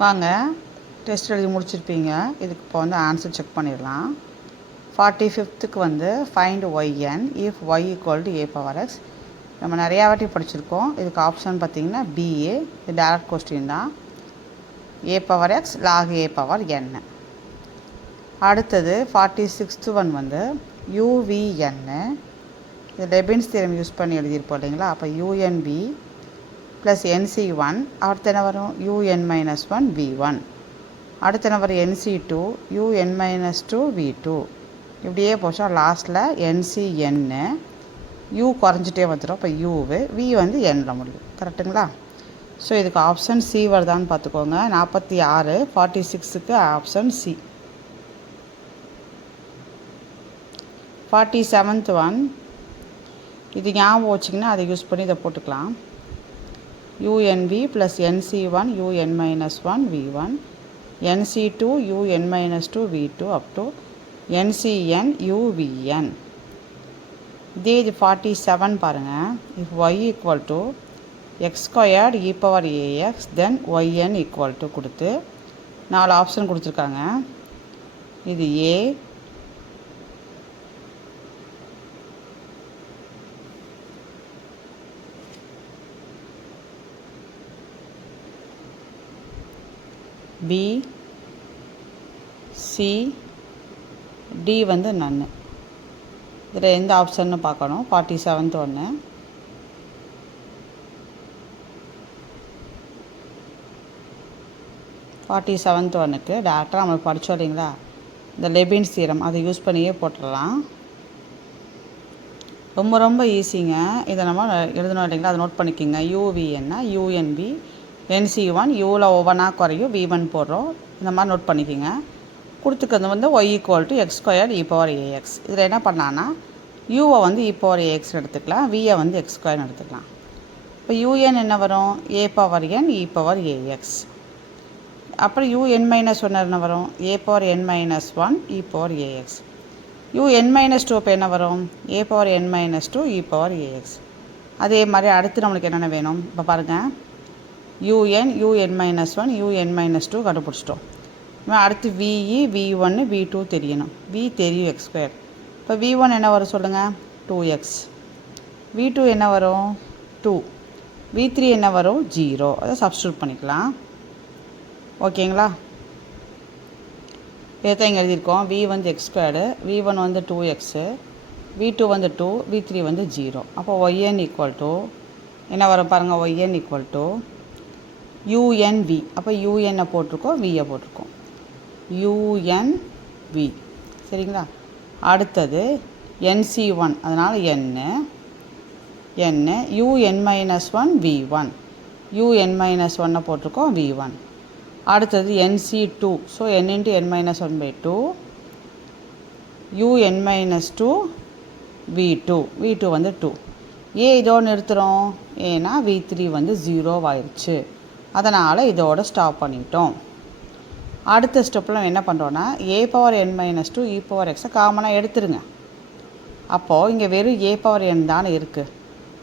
வாங்க டெஸ்ட் எழுதி முடிச்சிருப்பீங்க. இதுக்கு இப்போ வந்து ஆன்சர் செக் பண்ணிடலாம். 45க்கு வந்து find Y N if Y equal to A power X. நம்ம நிறையா வாட்டி படிச்சிருக்கோம். இதுக்கு ஆப்ஷன் பார்த்திங்கன்னா பிஏ. இது டேரக்ட் கொஸ்டின் தான். ஏ power X lock a power n. அடுத்தது 46th ஒன் வந்து யூவிஎன்னு. இது லெபின்ஸ் தியரம் யூஸ் பண்ணி எழுதியிருப்போம் இல்லைங்களா. அப்போ யூஎன்பி ப்ளஸ் NC1. அடுத்த என்ன வரும் UN-1 V1. அடுத்த என்ன வரும் NC2 UN-2 V2. இப்படியே போச்சா லாஸ்ட்டில் NCN. U குறைஞ்சிட்டே வந்துடும். இப்போ யூவு V வந்து Nல முடியும். கரெக்டுங்களா? ஸோ இதுக்கு ஆப்ஷன் சி வருதான்னு பார்த்துக்கோங்க. 46 46க்கு ஆப்ஷன் சி. 47th ஒன் இது ஞாபகம் வச்சிங்கன்னா அதை யூஸ் பண்ணி இதை போட்டுக்கலாம். UNV plus NC1 UN-1 V1 NC2 UN-2 V2 up to NCN UVN. இதே இது 47 பாருங்கள். if y equal to x squared e power ax then yn equal to கொடுத்து 4 ஆப்ஷன் கொடுத்துருக்காங்க. இது A, B, C, D வந்து நன்னு. இதில் எந்த ஆப்ஷன்னு பார்க்கணும். 47th ஒன்று. ஒன்றுக்கு டேரெக்டாக நம்ம படித்தோம் இல்லைங்களா, இந்த லெபின்ஸ் தியரம் அதை யூஸ் பண்ணியே போட்டுடலாம். ரொம்ப ரொம்ப ஈஸிங்க. இதை நம்ம எழுதணும் இல்லைங்களா, அதை நோட் பண்ணிக்கோங்க. யூவிஎன்னா UNB NC1 யூவில் ஒவ்வொன்றா குறையும் V1 போடுறோம். இந்த மாதிரி நோட் பண்ணிக்கோங்க. கொடுத்துக்கிறது வந்து y equal to X squared E power A X. இதில் என்ன பண்ணலான்னா யூவை வந்து இ பவர் ஏஎக்ஸ் எடுத்துக்கலாம், வியை வந்து எக்ஸ் ஸ்கொயர்னு எடுத்துக்கலாம். இப்போ UN என்ன வரும் a power n E power ax. அப்புறம் UN-1 என்ன வரும் a power N-1 E power ax. UN-2 இப்போ என்ன வரும் ஏ power N-2 E power ax. அதே மாதிரி அடுத்து நம்மளுக்கு என்னென்ன வேணும் இப்போ பாருங்கள். UN UN-1 UN-2 கண்டுபிடிச்சிட்டோம். அடுத்து VE V1 V2 தெரியணும். V தெரியும் எக்ஸ் ஸ்கொயர். இப்போ V1 என்ன வரும் சொல்லுங்கள் 2x. V2 என்ன வரும் 2. V3 என்ன வரும் 0. அதை சப்ஸ்டியூட் பண்ணிக்கலாம். ஓகேங்களா? இதைத்தான் இங்கே எழுதியிருக்கோம். V வந்து எக்ஸ் ஸ்கொயர்டு, V1 வந்து 2x, V2 வந்து 2, V3 வந்து 0. அப்போ YN ஈக்குவல் டு என்ன வரும் பாருங்கள். YN equal to UNV. அப்போ UNனை போட்டிருக்கோம், Vயை போட்டிருக்கோம். UNV சரிங்களா? அடுத்தது NC1 அதனால் N UN-1 V1 UN-1 போட்டிருக்கோம் V1. அடுத்தது NC2 so N × N-1/2 UN-2 V2 V2 வந்து 2. இதோடு நிறுத்துகிறோம். ஏன்னா V3 வந்து 0 ஆயிடுச்சு. அதனால் இதோட ஸ்டாப் பண்ணிட்டோம். அடுத்த ஸ்டெப்பில் என்ன பண்ணுறோன்னா ஏ பவர் N-2 இ பவர் எக்ஸை காமனாக எடுத்துருங்க. அப்போது இங்கே வெறும் ஏ பவர் N தானே இருக்குது.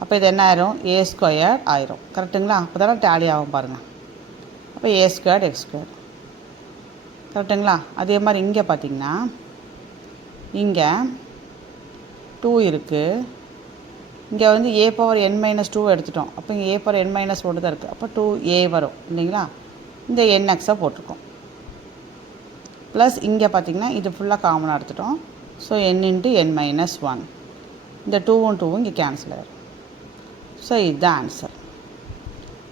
அப்போ இது என்ன ஆயிரும் ஏ ஸ்கொயர் ஆயிரும். கரெக்டுங்களா? அப்போ தானே டேலி ஆகும் பாருங்கள். அப்போ ஏ ஸ்கொயர் எக்ஸ் ஸ்கொயர். கரெக்டுங்களா? அதே மாதிரி இங்கே பார்த்திங்கன்னா இங்கே 2 இருக்குது. இங்கே வந்து ஏ பவர் N-2 எடுத்துட்டோம். அப்போ இங்கே ஏ பவர் N-1 தான் இருக்குது. அப்போ 2a வரும் இல்லைங்களா? இந்த NXஐ போட்டிருக்கோம். ப்ளஸ் இங்கே பார்த்திங்கன்னா இது ஃபுல்லாக காமனாக எடுத்துட்டோம். ஸோ N × N-1 இந்த 2வும் 2வும் இங்கே கேன்சல் ஆகிடும். ஸோ இதுதான் ஆன்சர்.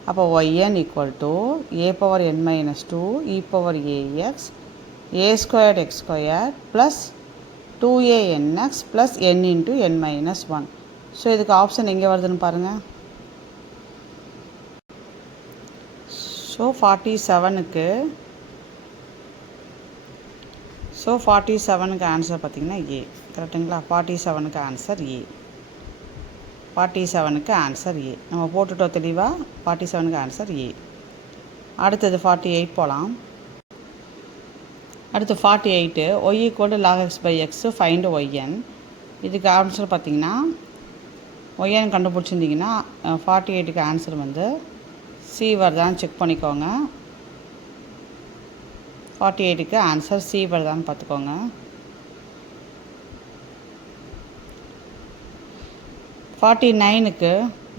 அப்போ YN equal to A power N-2 E power A X A squared X square plus 2ANX plus N × N-1. So இதுக்கு ஆப்ஷன் எங்கே வருதுன்னு பாருங்கள். ஸோ 47க்கு ஆன்சர் பார்த்திங்கன்னா ஏ. கரெக்டுங்களா? 47க்கு ஆன்சர் ஏ. 47க்கு ஆன்சர் ஏ நம்ம போட்டுட்டோம் தெளிவாக. 47க்கு ஆன்சர் ஏ. அடுத்தது 48 போகலாம். அடுத்து 48 y equal to log x/x find YN. இதுக்கு ஆன்சர் பார்த்திங்கன்னா YN கண்டுபிடிச்சிருந்திங்கன்னா 48க்கு ஆன்சர் வந்து சி வருதான்னு செக் பண்ணிக்கோங்க. 48க்கு ஆன்சர் சி வருதான்னு பார்த்துக்கோங்க. 49க்கு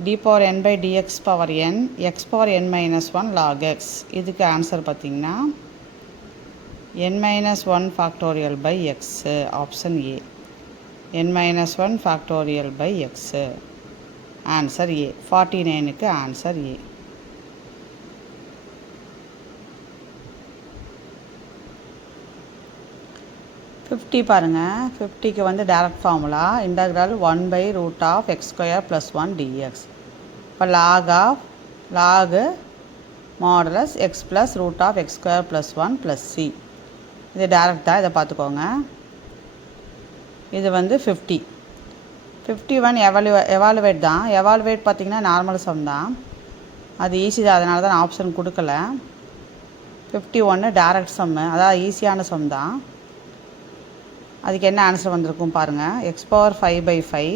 d power n by dx power n x power n minus 1 log x. இதுக்கு ஆன்சர் பார்த்திங்கன்னா n minus 1 factorial by x, option A. n minus 1 factorial by x, answer A. 49க்கு answer A. Fifty பாருங்கள். 50க்கு வந்து direct formula integral 1 by root of x square plus 1 dx. இப்போ log modulus x plus root of x square plus 1 plus c. இது direct தான், இதை பார்த்துக்கோங்க. இது வந்து 50. 51 எவாலுவேட் தான். எவாலுவேட் பார்த்திங்கன்னா நார்மல் சம் தான், அது ஈஸி தான், அதனால தான் நான் ஆப்ஷன் கொடுக்கல. 51 டைரக்ட் சம்மு, அதாவது ஈஸியான சம் தான். அதுக்கு என்ன ஆன்சர் வந்திருக்கும் பாருங்கள். X power 5/5.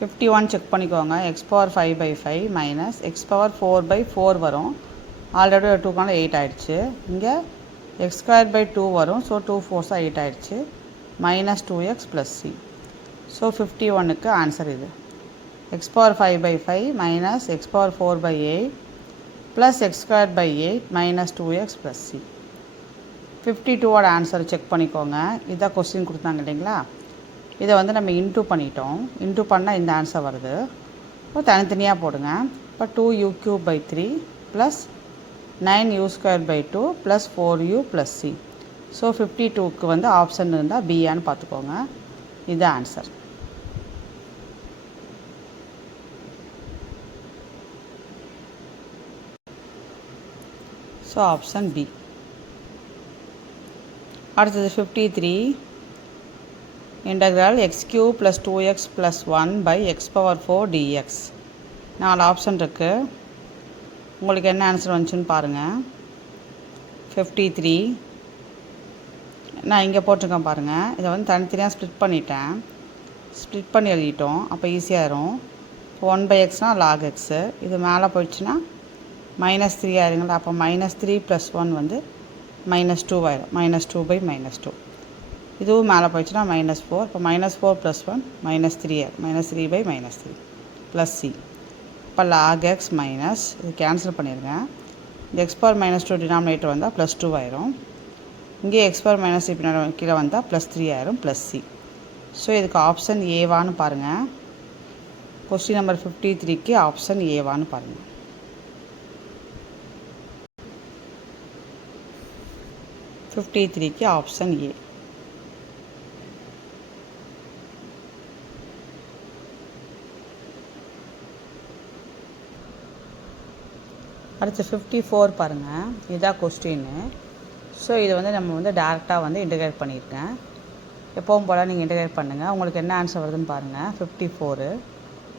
51 செக் பண்ணிக்கோங்க. X power 5/5 minus x power 4/4 வரும். ஆல்ரெடி ஒரு 2 8 ஆகிடுச்சு. இங்கே எக்ஸ் ஸ்கொயர் பை 2 வரும். ஸோ 2 4 8 ஆகிடுச்சு. Minus 2x plus C. So 51க்கு ஆன்சர் இது. X power 5/5 minus x power 4/8 plus x square by 8 minus 2x plus c. 52ஓட ஆன்சர் செக் பண்ணிக்கோங்க. இதான் கொஸ்டின் கொடுத்தாங்க இல்லைங்களா, இதை வந்து நம்ம இன்டூ பண்ணிட்டோம். இன்டூ பண்ணால் இந்த ஆன்சர் வருது. இப்போ தனித்தனியாக போடுங்க. இப்போ 2u³ 3 plus 9u² 2 plus 4u plus C. So 52க்கு வந்து ஆப்ஷன் இருந்தால் பியான்னு பார்த்துக்கோங்க. இது ஆன்சர். So option B. அடுத்தது 53 integral x³ + 2x + 1 by x power 4 dx. 4 option இருக்குது. உங்களுக்கு என்ன ஆன்சர் வந்துச்சுன்னு பாருங்கள். 53 நான் இங்கே போட்டிருக்கேன் பாருங்கள். இதை வந்து தனித்தனியாக ஸ்ப்ளிட் பண்ணிட்டேன். ஸ்ப்ளிட் பண்ணி எழுதிட்டோம். அப்போ ஈஸியாகிடும். 1/xனால் log x. இது மேலே போயிடுச்சுன்னா -3 ஆயிருங்களா. அப்போ -3 + 1 வந்து -2 ஆயிடும். -2 / -2. இதுவும் மேலே போயிடுச்சுன்னா -4. இப்போ -4 + 1 -3 ஆயிடும். -3 / -3 ப்ளஸ் சி. இப்போ log x மைனஸ் இது கேன்சல் பண்ணிடுங்க. இந்த x பவர் -2 டினாமினேட்டர் வந்தால் +2 ஆயிரும். இங்கே x பவர் -3 பின்னாடி கீழே வந்தால் +3 ஆயிரும் ப்ளஸ் சி. ஸோ இதுக்கு ஆப்ஷன் ஏவான்னு பாருங்கள். கொஸ்டின் நம்பர் 53க்கு ஆப்ஷன் ஏவான்னு பாருங்கள். 53க்கு ஆப்ஷன் ஏ. அடுத்து 54 பாருங்கள். இதுதான் கொஸ்டின்னு. ஸோ இது வந்து நம்ம வந்து டேரெக்டாக வந்து இன்டகிரேட் பண்ணியிருக்கேன். எப்பவும் போல் நீங்கள் இன்டகிரேட் பண்ணுங்கள். உங்களுக்கு என்ன ஆன்சர் வருதுன்னு பாருங்கள். 54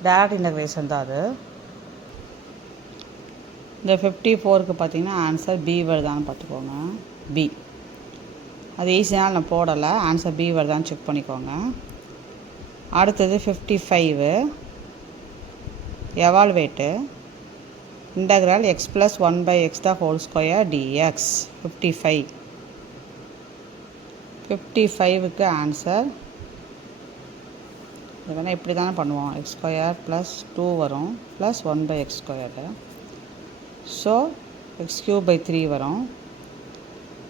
டேரக்ட் இன்டகிரேஷன் தான் அது. இந்த 54க்கு பார்த்தீங்கன்னா ஆன்சர் பி வருதான்னு பார்த்துக்கோங்க. பி. அது ஈஸியாக நான் போடலை. ஆன்சர் பி வருதான்னு செக் பண்ணிக்கோங்க. அடுத்தது 55 evaluate integral x + 1/x² dx. 55க்கு ஆன்சர் இது வேணால் இப்படி தானே பண்ணுவோம். x² + 2 வரும் ப்ளஸ் 1/x². ஸோ x³ 3 வரும்.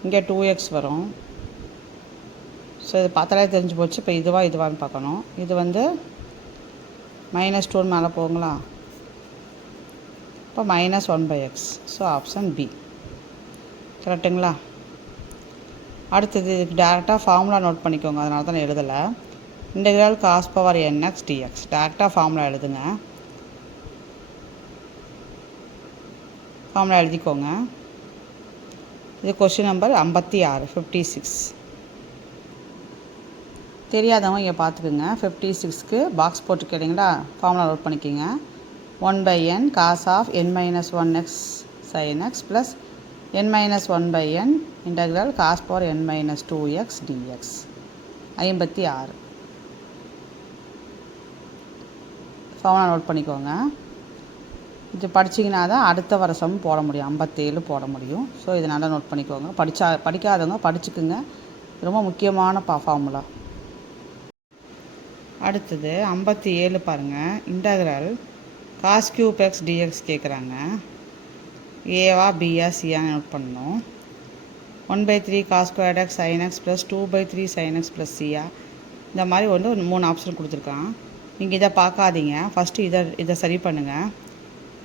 இங்கே 2x வரும். ஸோ இது பார்த்தாலே தெரிஞ்சு போச்சு. இப்போ இதுவான்னு பார்க்கணும். இது வந்து -2 மேலே போங்களா. இப்போ -1/x. ஸோ ஆப்ஷன் பி கரெக்டுங்களா. அடுத்தது இதுக்கு டேரெக்டாக ஃபார்முலா நோட் பண்ணிக்கோங்க. அதனால தான் நான் எழுதலை. Integral cos power nx dx. டேரெக்டாக ஃபார்முலா எழுதுங்க. ஃபார்முலா எழுதிக்கோங்க. இது கொஸ்டின் நம்பர் 56 56. தெரியாதவங்க இங்கே பார்த்துக்குங்க. 56க்கு பாக்ஸ் போட்டு கேட்டிங்களா, ஃபார்முலா நோட் பண்ணிக்கிங்க. 1/n cos of n - 1x sin x plus n - 1/n integral cos power n - 2x dx. 56 formula note பண்ணிக்கோங்க. இது படிச்சிங்கன்னா தான் அடுத்த வருஷம் போட முடியும், 57 போட முடியும். ஸோ இதை நல்லா நோட் பண்ணிக்கோங்க. படிக்காதவங்க படிச்சுக்குங்க, ரொம்ப முக்கியமான ஃபார்முலா. அடுத்தது 57 பாருங்கள். Integral cos cube X d x கேட்குறாங்க. ஏவா பியா சியான்னு நோட் பண்ணணும். 1/3 cos square X sine X plus 2/3 sine X plus சியா, இந்த மாதிரி வந்து 3 ஆப்ஷன் கொடுத்துருக்கான். நீங்கள் இதை பார்க்காதீங்க, ஃபஸ்ட்டு இதை சரி பண்ணுங்கள்.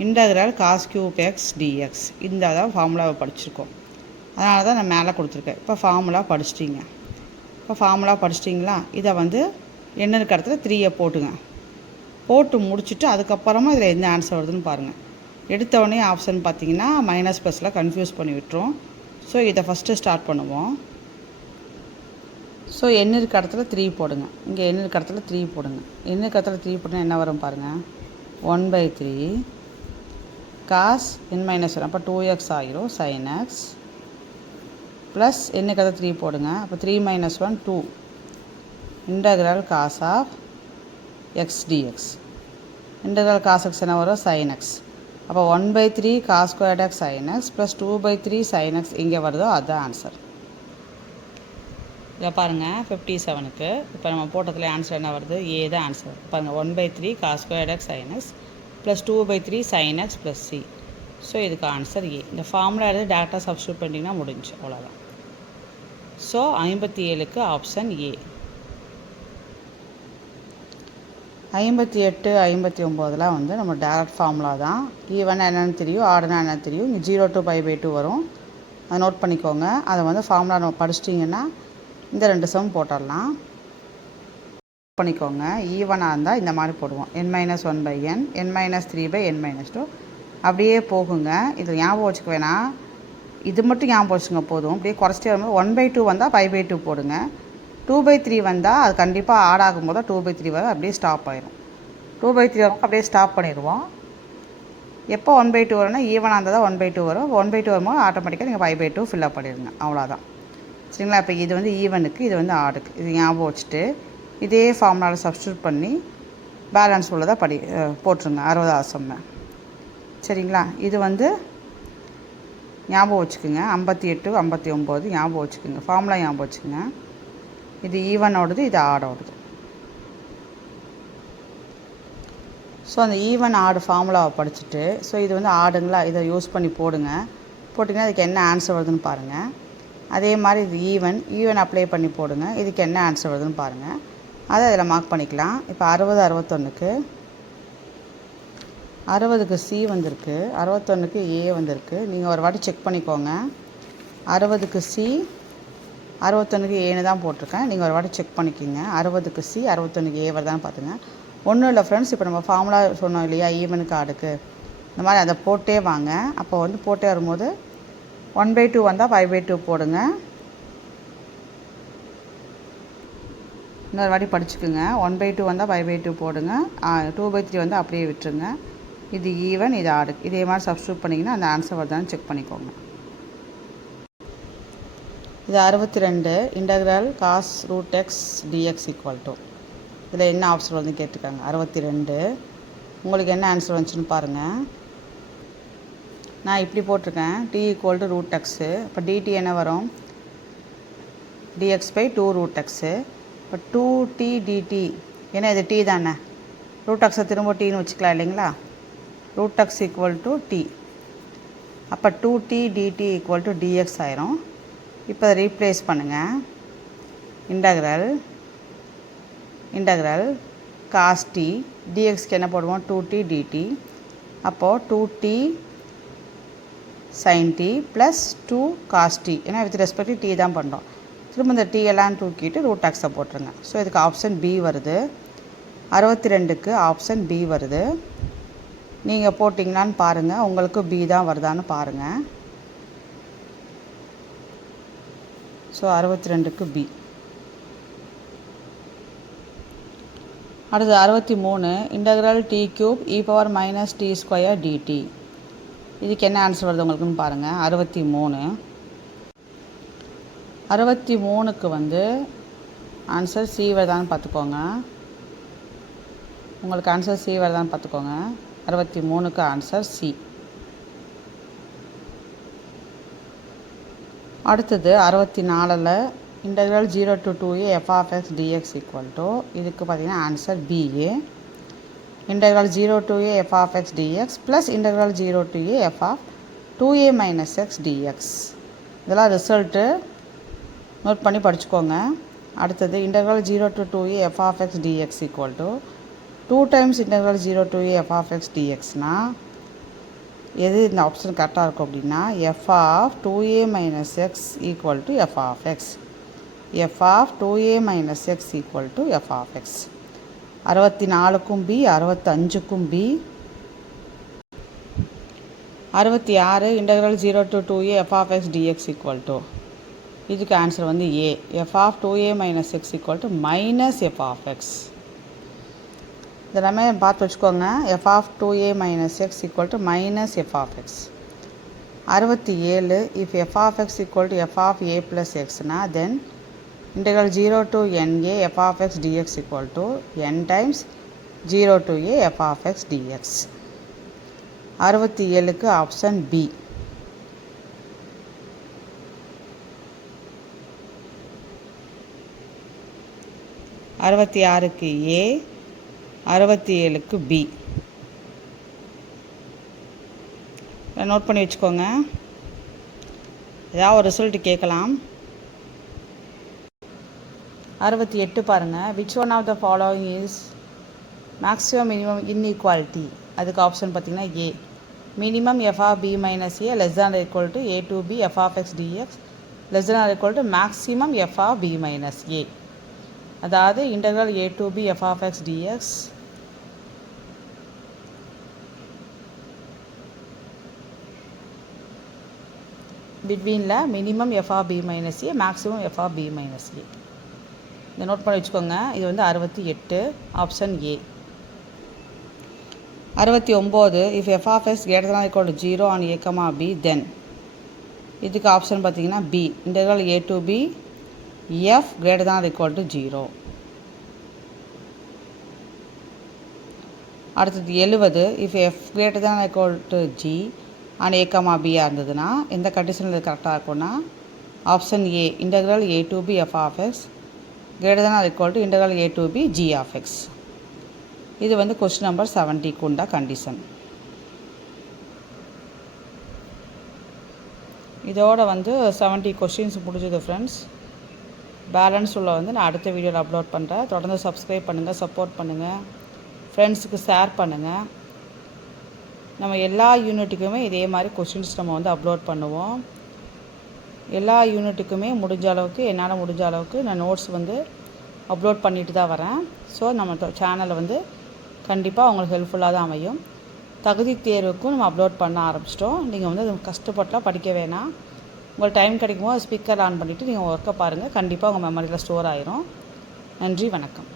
Integral cos cube X D X இந்த தான் ஃபார்முலாவை படிச்சிருக்கோம், அதனால தான் நான் மேலே கொடுத்துருக்கேன். இப்போ ஃபார்முலா படிச்சிட்டிங்களா? இதை வந்து என்ன இருக்க இடத்துல 3 போட்டுங்க. போட்டு முடிச்சுட்டு அதுக்கப்புறமா இதில் எந்த ஆன்சர் வருதுன்னு பாருங்கள். எடுத்தவொடனே ஆப்ஷன் பார்த்தீங்கன்னா மைனஸ் ப்ளஸில் கன்ஃபியூஸ் பண்ணி விட்டுரும். ஸோ இதை ஃபஸ்ட்டு ஸ்டார்ட் பண்ணுவோம். ஸோ n இருக்க இடத்துல 3 போடுங்க. இங்கே n இருக்க இடத்துல 3 போடுங்க. n இருக்க இடத்துல 3 போட்டால் என்ன வரும் பாருங்கள். 1/3 காஸ் n மைனஸ் 1, அப்போ 2x ஆகிரும் சைன் எக்ஸ் ப்ளஸ் n இருக்க இடத்துல 3 போடுங்க. அப்போ 3 - 1 2 integral cos of X D X. Integral cos X என்ன வரும்? Sine X. அப்போ 1/3 cos square X sine X plus 2/3 sine X எங்கே வருதோ அதுதான் ஆன்சர். இதை பாருங்கள் 57க்கு இப்போ நம்ம போட்டதில் ஆன்சர் என்ன வருது? ஏ தான் ஆன்சர். பாருங்கள் 1/3 cos square X sine X plus 2/3 sine X plus C. So இதுக்கு ஆன்சர் ஏ. இந்த ஃபார்முலா எடுத்து டேரெக்டாக சப்ஸ்டியூட் பண்ணிங்கன்னா முடிஞ்சு, அவ்வளோதான். So 57க்கு option A. 58, 59 வந்து நம்ம டேரக்ட் ஃபார்முலா தான். ஈவன் என்னென்னு தெரியும், ஆடுனா என்னென்னு தெரியும். இங்கே 0 to π/2 வரும், அதை நோட் பண்ணிக்கோங்க. அதை வந்து ஃபார்முலா நம்ம படிச்சிட்டிங்கன்னா இந்த 2 சம் போட்டுடலாம். பண்ணிக்கோங்க. ஈவனாக இருந்தால் இந்த மாதிரி போடுவோம். n-1/n, n-3/n-2 அப்படியே போகுங்க. இதில் ஞாபகம் வச்சுக்க வேணாம், இது மட்டும் ஞாபகம் வச்சுங்க போதும். அப்படியே குறைச்சிட்டே வரும்போது 1/2 வந்தால் π/2 போடுங்க. 2/3 வந்தால் அது கண்டிப்பாக ஆட் ஆகும்போது 2/3 வரும், அப்படியே ஸ்டாப் ஆயிரும். 2/3 வரும், அப்படியே ஸ்டாப் பண்ணிடுவோம். எப்போ 1/2 வரும்னா ஈவனாக இருந்தால் தான் 1/2 வரும். 1/2 வரும்போது ஆட்டோமேட்டிக்காக நீங்கள் π/2 ஃபில்அப் பண்ணிடுங்க, அவ்வளோதான். சரிங்களா? இப்போ இது வந்து ஈவனுக்கு, இது வந்து ஆடுக்கு. இது ஞாபகம் வச்சுட்டு இதே ஃபார்முலாவில் சப்ஸ்டியூட் பண்ணி பேலன்ஸ் உள்ளதாக போட்டுருங்க 60 சம்மை. சரிங்களா? இது வந்து ஞாபகம் வச்சுக்கோங்க. 58, 59 ஞாபகம் வச்சுக்கோங்க. ஃபார்முலா ஞாபகம் வச்சுக்கோங்க. இது ஈவனோடது, இது ஆடோடது. ஸோ அந்த ஈவன் ஆடு ஃபார்முலாவை படிச்சுட்டு, ஸோ இது வந்து ஆடுங்களா, இதை யூஸ் பண்ணி போடுங்க. போட்டிங்கன்னா அதுக்கு என்ன ஆன்சர் வருதுன்னு பாருங்கள். அதே மாதிரி இது ஈவன் அப்ளை பண்ணி போடுங்க. இதுக்கு என்ன ஆன்சர் வருதுன்னு பாருங்கள். அதை அதில் மார்க் பண்ணிக்கலாம். இப்போ 60, 61க்கு 60க்கு சி வந்திருக்கு, 61க்கு ஏ வந்திருக்கு. நீங்கள் ஒரு வாட்டி செக் பண்ணிக்கோங்க. 60க்கு சி, 61க்கு ஏன்னு தான் போட்டிருக்கேன். நீங்கள் ஒரு வாட்டி செக் பண்ணிக்கோங்க. 60க்கு சி, 61க்கு ஏ வருதான்னு பார்த்துங்க. ஒன்றும் இல்லை ஃப்ரெண்ட்ஸ், இப்போ நம்ம ஃபார்முலா சொன்னோம் இல்லையா, ஈவனுக்கு ஆடுக்கு, இந்த மாதிரி அதை போட்டே வாங்க. அப்போ வந்து போட்டே வரும்போது 1/2 வந்தால் π/2 போடுங்க. இன்னொரு வாட்டி படிச்சுக்குங்க. 1/2 வந்தால் π/2 போடுங்க. 2/3 வந்தால் அப்படியே விட்டுருங்க. இது ஈவன், இது ஆடு. இதே மாதிரி சப்ஸ்டியூட் பண்ணிங்கன்னா அந்த ஆன்சர் வருதான்னு செக் பண்ணிக்கோங்க. இது 62 integral cos root X D X equal to, இதில் என்ன ஆப்ஷன் வந்து கேட்டிருக்காங்க. 62 உங்களுக்கு என்ன ஆன்சர் வந்துச்சுன்னு பாருங்கள். நான் இப்படி போட்டிருக்கேன், t equal to root X. இப்போ dt என்ன வரும்? dx/2 root X. இப்போ 2t dt, ஏன்னா இது t தானே, ரூட் எக்ஸை திரும்ப டீன்னு வச்சுக்கலாம் இல்லைங்களா. Root X equal to T. அப்போ 2t dt equal to dx ஆயிரும். இப்போ அதை ரீப்ளேஸ் பண்ணுங்கள். இன்டகிரல் காஸ் டி dxக்கு என்ன போடுவோம்? 2t dt. அப்போது 2t sin t plus 2 cos t, ஏன்னா வித் ரெஸ்பெக்ட் டி தான் பண்ணுறோம். திரும்ப இந்த டி எல்லாம் தூக்கிட்டு ரூட் எக்ஸை போட்டுருங்க. ஸோ இதுக்கு ஆப்ஷன் பி வருது. 62க்கு ஆப்ஷன் பி வருது. நீங்கள் போட்டிங்களான்னு பாருங்கள், உங்களுக்கு பி தான் வருதான்னு பாருங்கள். ஸோ 62க்கு பி. அடுத்து 63 integral t cube e power minus t square d t. இதுக்கு என்ன ஆன்சர் வருது உங்களுக்குன்னு பாருங்கள். 63க்கு வந்து ஆன்சர் சி வருதான்னு பார்த்துக்கோங்க. உங்களுக்கு ஆன்சர் சி வருதான்னு பார்த்துக்கோங்க. 63க்கு ஆன்சர் சி. அடுத்தது 64ல் integral 0 to 2a f of x dx equal to இதுக்கு பார்த்திங்கன்னா answer B A. Integral 0 to a f of x dx plus integral 0 to a f of 2a minus x dx. இதெல்லாம் result note பண்ணி படிச்சுக்கோங்க. அடுத்தது integral 0 to 2a f of x dx equal to 2 times integral 0 to a f of x dxனால் எது இந்த option கரெக்டாக இருக்கும் அப்படின்னா f of 2a minus x equal to f of x. f of 2a minus x equal to f of x. 64க்கும் B, 65க்கும் B. 66 integral 0 to 2a f of x dx equal to இதுக்கு answer வந்து A. f of 2a minus x equal to minus f of x. இதெல்லாமே பார்த்து வச்சுக்கோங்க. f of 2a minus x equal to minus f of x. 67 if f of x equal to f of a plus xனா then integral 0 to na f of x dx equal to n times 0 to a f of x dx. 67க்கு option B. அறுபத்தி ஆறுக்கு ஏ, 67க்கு B. Note பண்ணி வச்சுக்கோங்க. ஏதாவது ஒரு result கேட்கலாம். 68 பாருங்கள். Which one of the following is maximum minimum inequality. அதுக்கு ஆப்ஷன் பார்த்திங்கன்னா A. Minimum f of b minus a less than equal to a to b f of X d x less than equal to maximum f of b minus a. அதாவது integral a to b f of X d x பிட்வீனில் minimum f of b minus a maximum f of b minus a. இதை note பண்ணி வச்சுக்கோங்க. இது வந்து 68 option A. 69 if f of x greater than equal to 0 on a comma b then இதுக்கு option பார்த்தீங்கன்னா B. Integral a to b f greater than equal to 0. அடுத்தது 70 if f greater than equal to g on a comma பியாக இருந்ததுன்னா எந்த கண்டிஷனில் இது கரெக்டாக இருக்கும்னா option A. Integral a to b f of x greater than or equal to integral a to b g of x. இது வந்து question number 70 குண்டா கண்டிஷன். இதோட வந்து 70 கொஸ்டின்ஸ் முடிஞ்சது ஃப்ரெண்ட்ஸ். பேலன்ஸ் உள்ள வந்து நான் அடுத்த வீடியோவில் அப்லோட் பண்ணுறேன். தொடர்ந்து சப்ஸ்கிரைப் பண்ணுங்கள், சப்போர்ட் பண்ணுங்கள், ஃப்ரெண்ட்ஸுக்கு ஷேர் பண்ணுங்கள். நம்ம எல்லா யூனிட்டுக்குமே இதே மாதிரி கொஸ்டின்ஸ் நம்ம வந்து அப்லோட் பண்ணுவோம். எல்லா யூனிட்டுக்குமே முடிஞ்ச அளவுக்கு என்னால் முடிஞ்ச அளவுக்கு நான் நோட்ஸ் வந்து அப்லோட் பண்ணிட்டு தான் வரேன். ஸோ நம்ம சேனலில் வந்து கண்டிப்பாக உங்களுக்கு ஹெல்ப்ஃபுல்லாக தான் அமையும். தகுதி தேர்வுக்கும் நம்ம அப்லோட் பண்ண ஆரம்பிச்சிட்டோம். நீங்கள் வந்து கஷ்டப்பட்டுலாம் படிக்க வேணாம். உங்களுக்கு டைம் கிடைக்கும்போது ஸ்பீக்கர் ஆன் பண்ணிவிட்டு நீங்கள் ஒர்க்கை பாருங்கள். கண்டிப்பாக உங்கள் மெமரியில் ஸ்டோர் ஆயிரும். நன்றி, வணக்கம்.